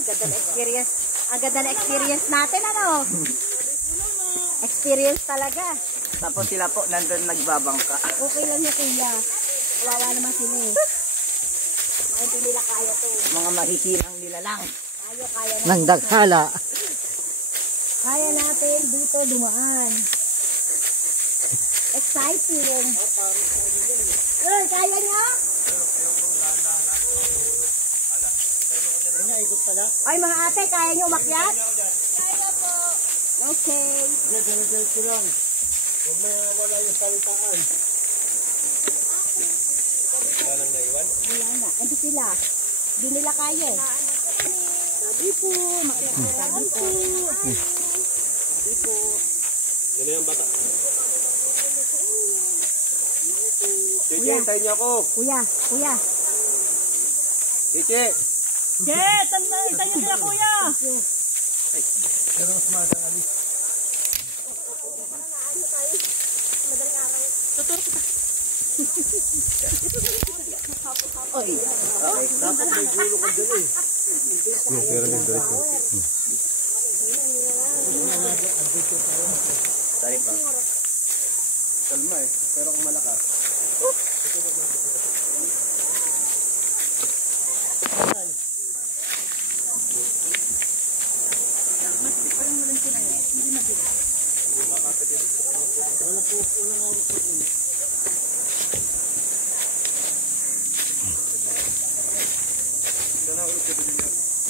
Ganda na experience. Ang ganda na experience natin, ano? Experience talaga. Tapos sila po nandun nagbabangka. Okay lang niya, kuya. Kawawa naman sila eh. Hindi nila kaya to. Mga mahihinang nila lang. Kaya natin. Nang daghala. Kaya natin dito dumaan. Exciting. Kaya niya? Ay mga ate, kaya niyo umakyat? Kaya po. Okay. Diretso lang. Huwag may wala yung salitaan. Wala na. Ando sila. Hindi nila kaya eh. Sabi po. Makyat. Sabi po. Sabi po. Gano'n yung bata. Kuya. Chiche, tayo niyo ako. Kuya. Chiche. Che, tayo sila kuya. Pero mas madang alis. Oy. Okay. Dapat may gulo ka dyan eh. Pero may diretso. Sorry pa. Kalma eh. Pero kung malakas.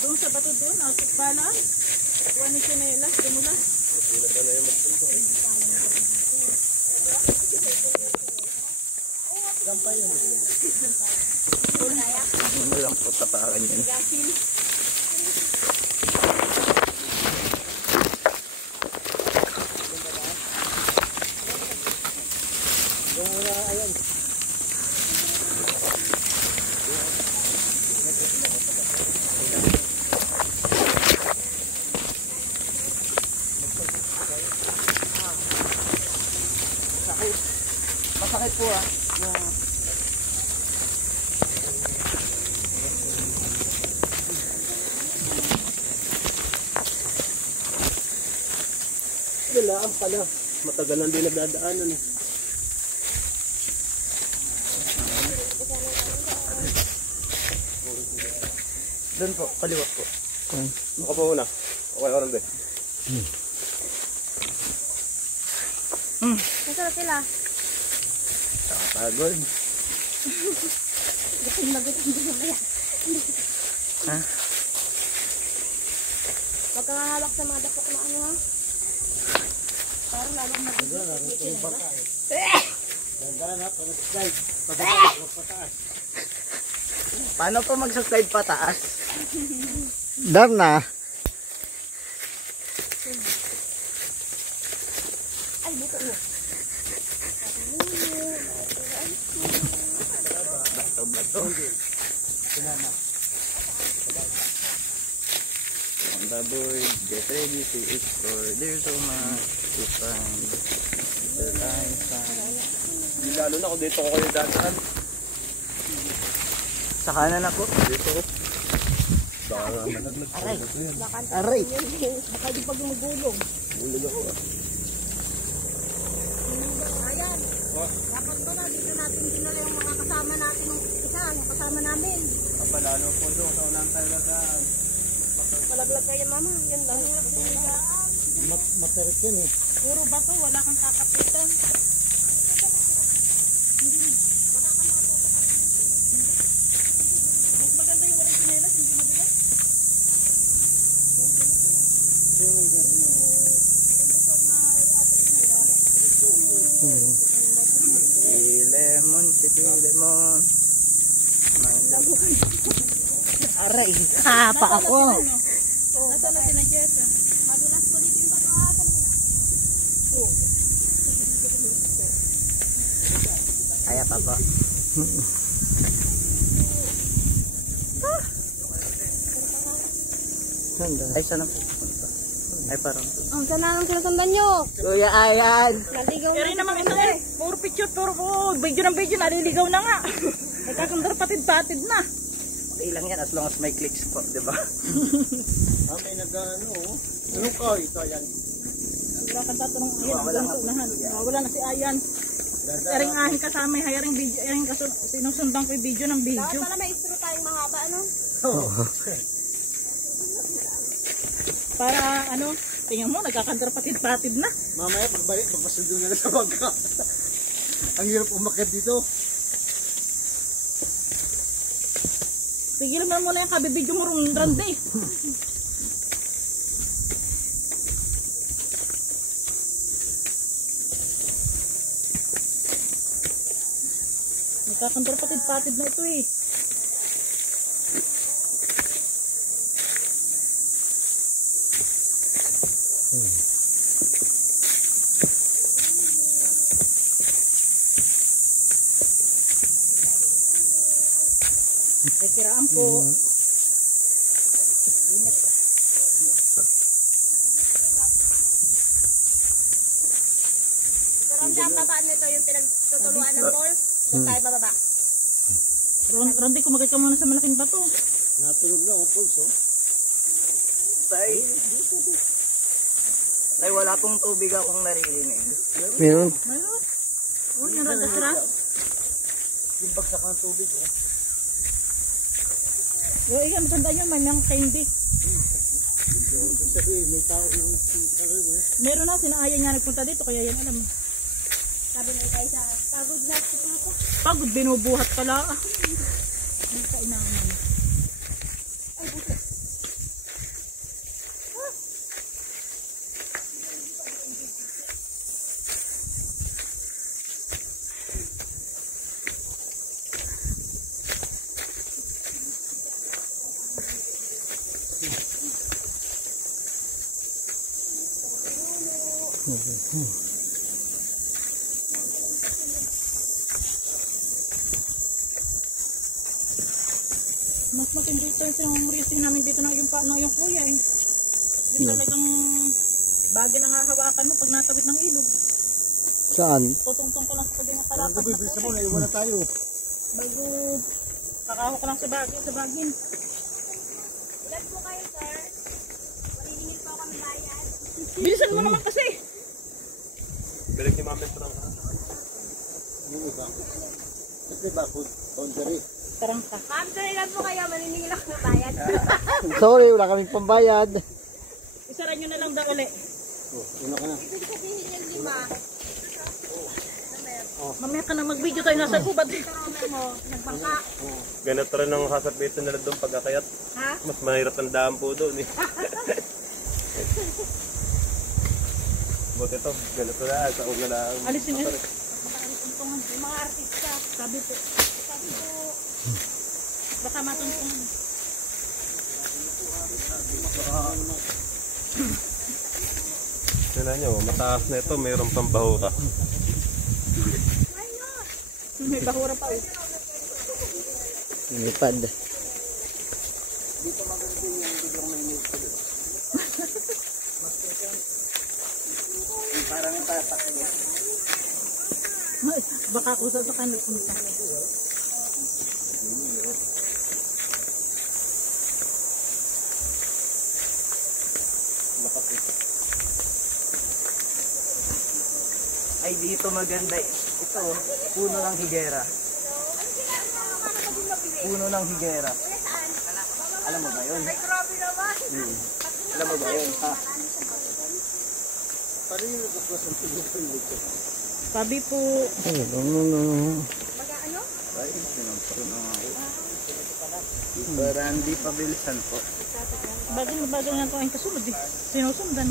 Doon sa bato doon, outside balan. Kuha ni Chinelas, dumula. Ano lang po tapakan yan. Masakit po ah. Galaan pala. Matagal lang din nagdadaanan eh. Doon po, kaliwa po. Ako po una. Okay, oran din. Nasarap sila. Nakapagod. Gutom na mamaya. Ha? Huwag kang hawak sa mga dapok na ano ha. Parang lalong mag-ibig. Dandan ha, pag-slide. Pataas. Paano po mag-slide pataas? Dar na. Ay, dito mo. Bato. On the board, get ready to explore. There's so much to find. Lalo na kung dito ko kayo dadaan. Sa kanan na po. Dito ko. Aray. Aray. Baka di pag magulong. Ulig ako. Ayan. Dapat ko na, dito natin dinala yung mga kasama natin ng isa, yung kasama namin. Lalo po doon sa unang talagaan. Malaglag kayo mama, yan lang. Materit yan eh. Puro bato, wala kang kakapitan. Mas maganda yung walang sinelas, hindi mabilas. Si Lemon. Aray. Pa ako. Nasaan na si Jessa? Madulas po dito yung bato ha. Kaya pa po. Sanda. Ay, sana po. Ay, parang. Ang saan ang sinasundan nyo? Kuya Ayan! Naligaw Pero naman ito eh, puro picture, puro video ng video, naliligaw na nga. Nagkakandar patid-patid na. Okay lang yan as long as may clicks po, di ba? May nag-ano. Anong ka? Ito yan. Wala kang tatanong Ayan, hanggang sa unahan. Wala na si Ayan. Aring ahin kasama, hayaring video, aring sinusundan ko yung video ng video. Dapat pala may istro tayong mahaba, ano? Para ano, tingnan mo, nagkakandar patid-patid na. Mamaya pagbalik, magpasundo na lang sa bangka. Ang hirap umakyat dito. Tigilan mo muna yung kabibidyo mo rin, Randy. Nagkakandar patid-patid na ito eh. May kiraan po. Pero ang babaan nito yung pinagtutuluan ng ball. Doon tayo bababa. Randy, kumakit ka muna sa malaking bato. Natunog na ang pulso. Tay. Tay, wala pong tubig akong naririnig. Meron. Mayroon. Oh, yung radasra. Yung bagsak ng tubig. O, iyan, matanda nyo, may mga candy. Sabi, may tao ng karoon. Meron na, sinaayan niya nagpunta dito, kaya yan alam. Sabi na tayo sa pagod lahat si Papa. Pagod, binubuhat pala. Hindi ka inaman. Mas matindi ito yung racing namin dito na yung paano yung kuya eh. Yung talagang bagay na hahawakan mo pag natawid ng ilog. Saan? Tutungtong ko lang sa pag yung Ang kalapag gabi, na bisa po. mo, naiwan na tayo. Bago kakahawak ko lang sa bagin. Ilan po kayo, sir? Mariningil po kami bayan. Bilisan mo naman kasi. Balik ni Mami Frank. Yung iba. At may bakod. Boundary. Tarang ka. Ma'am, sir, ilan po kayo? Mariningil ako ng bayan. Sorry, wala kaming pambayad. Isara nyo na lang daw uli. Una ka na. Ibig sabihin yung 5. Mamaya ka na mag-video tayo nasa gubat. Kilometer mo, nagbangka. Ganito rin ang hasapitin nila doon pagkakayat. Ha? Mas mahirap ang daan po doon eh. Buti ito, ganito na, sa una lang. Alisin nyo. Yung mga artista. Sabi po. Baka matuntungan. Tignan nyo, mataas na ito, mayroong pambahura. May bahura pa eh. Lipad. Parang tatak niya. Baka kusa sa kanil punta. Ay, dito maganda. Ito, puno ng higera. Puno ng higera. Alam mo ba yun? Grabe naman. Alam mo ba yun? Ha? Paano yung nagkaklas ang tulupan dito? Sabi po, Ay, sinamparo na nga ako. Para hindi pa bilisan po. bagay na bagay na ito ang kasunod eh. Sinusundan.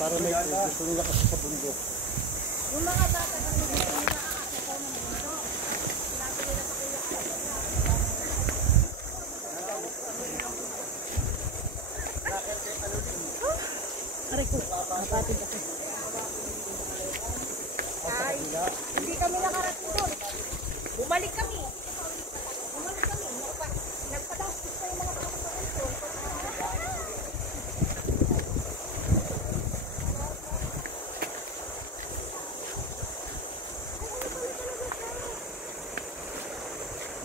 Para may gusto nila kasi sa bundok. Yung mga bata na Aray ko, napatid ako. hindi kami nakarating doon. Bumalik kami. Nagpadastos pa yung mga kapatid doon.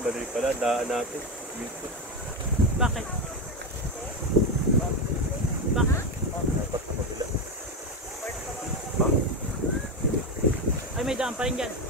Mali pala, daan natin. Dito. Bakit? Bakit? Dapat na kabila. Ay, may daan pa rin dyan.